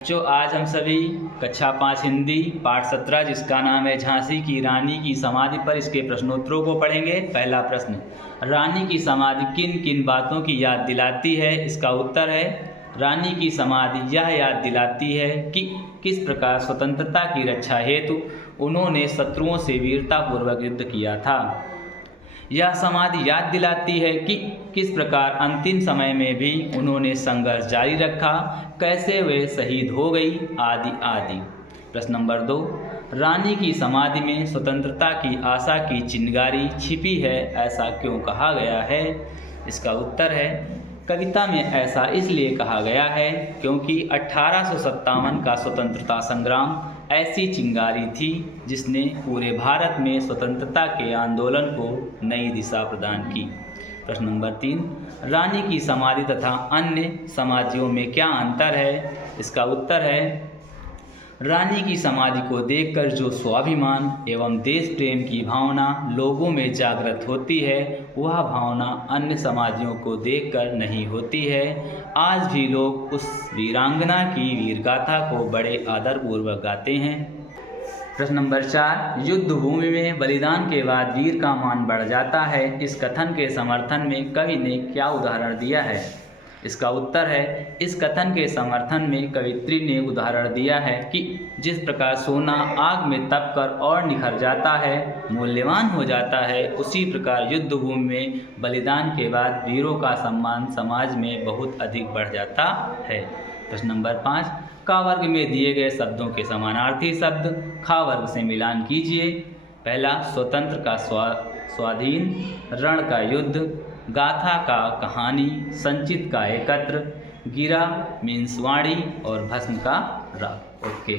जो आज हम सभी कक्षा 5 हिंदी पाठ 17 जिसका नाम है झांसी की रानी की समाधि पर इसके प्रश्नोत्तरों को पढ़ेंगे। पहला प्रश्न, रानी की समाधि किन किन बातों की याद दिलाती है? इसका उत्तर है रानी की समाधि यह याद दिलाती है कि किस प्रकार स्वतंत्रता की रक्षा हेतु उन्होंने शत्रुओं से वीरतापूर्वक युद्ध किया था। यह समाधि याद दिलाती है कि किस प्रकार अंतिम समय में भी उन्होंने संघर्ष जारी रखा, कैसे वे शहीद हो गई, आदि आदि। प्रश्न नंबर 2, रानी की समाधि में स्वतंत्रता की आशा की चिंगारी छिपी है, ऐसा क्यों कहा गया है? इसका उत्तर है कविता में ऐसा इसलिए कहा गया है क्योंकि 1857 का स्वतंत्रता संग्राम ऐसी चिंगारी थी जिसने पूरे भारत में स्वतंत्रता के आंदोलन को नई दिशा प्रदान की। प्रश्न नंबर 3, रानी की समाधि तथा अन्य समाधियों में क्या अंतर है? इसका उत्तर है रानी की समाधि को देखकर जो स्वाभिमान एवं देश प्रेम की भावना लोगों में जागृत होती है, वह भावना अन्य समाधियों को देखकर नहीं होती है। आज भी लोग उस वीरांगना की वीरगाथा को बड़े आदरपूर्वक गाते हैं। प्रश्न नंबर 4, युद्ध भूमि में बलिदान के बाद वीर का मान बढ़ जाता है, इस कथन के समर्थन में कवि ने क्या उदाहरण दिया है? इसका उत्तर है इस कथन के समर्थन में कवित्री ने उदाहरण दिया है कि जिस प्रकार सोना आग में तपकर और निखर जाता है, मूल्यवान हो जाता है, उसी प्रकार युद्ध भूमि में बलिदान के बाद वीरों का सम्मान समाज में बहुत अधिक बढ़ जाता है। प्रश्न नंबर 5, क वर्ग में दिए गए शब्दों के समानार्थी शब्द ख वर्ग से मिलान कीजिए। पहला, स्वतंत्र का स्वाधीन, रण का युद्ध, गाथा का कहानी, संचित का एकत्र, गिरा मीन्स वाणी और भस्म का राग। ओके।